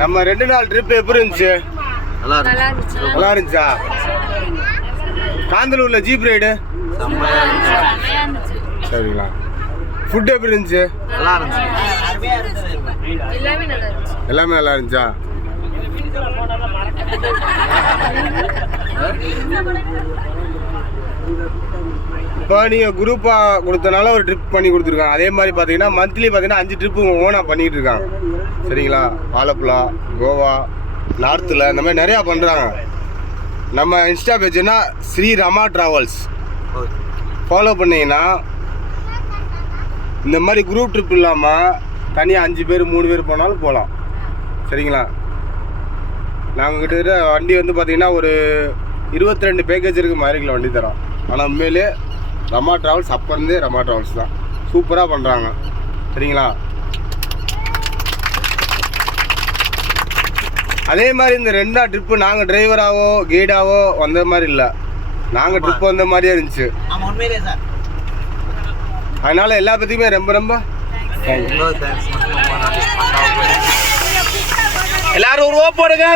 நம்ம 2 நாள் ட்ரிப் எப்படி இருந்துச்சு? நல்லா இருந்துச்சா? காந்தலூர்ல ஜீப் ரைடு சரிங்களா? ஃபுட் எப்படி இருந்துச்சு? எல்லாமே நல்லா இருந்துச்சா? இப்போ நீங்கள் குரூப்பாக கொடுத்தனால ஒரு ட்ரிப் பண்ணி கொடுத்துருக்காங்க. அதே மாதிரி பார்த்தீங்கன்னா மந்த்லி பார்த்தீங்கன்னா 5 ட்ரிப்பு ஓனாக பண்ணிகிட்டு இருக்காங்க சரிங்களா? ஆலப்புழா, கோவா, நார்த்தில் இந்த மாதிரி நிறையா பண்ணுறாங்க. நம்ம இன்ஸ்டா பேஜ்னா ஸ்ரீ ரமா ட்ராவல்ஸ் ஃபாலோ பண்ணிங்கன்னா இந்த மாதிரி குரூப் ட்ரிப் இல்லாமல் தனியாக 5 பேர் 3 பேர் போனாலும் போகலாம் சரிங்களா? நாங்கள் கிட்ட வண்டி வந்து பார்த்திங்கன்னா ஒரு 22 பேக்கேஜ் இருக்குது மாதிரிக்கில் வண்டி தரோம். ஆனால் உண்மையிலே ரமா ட்ராவல்ஸ் அப்போ இருந்தே ரமா ட்ராவல்ஸ் தான் சூப்பராக பண்ணுறாங்க சரிங்களா? அதே மாதிரி இந்த 2 நாள் ட்ரிப்பு நாங்கள் டிரைவராகவோ கைடாவோ வந்த மாதிரி இல்லை, நாங்கள் ட்ரிப் வந்த மாதிரியே இருந்துச்சு. அதனால் எல்லா பற்றியுமே ரொம்ப ரொம்ப எல்லாரும் ஒரு ஓ போடுங்க.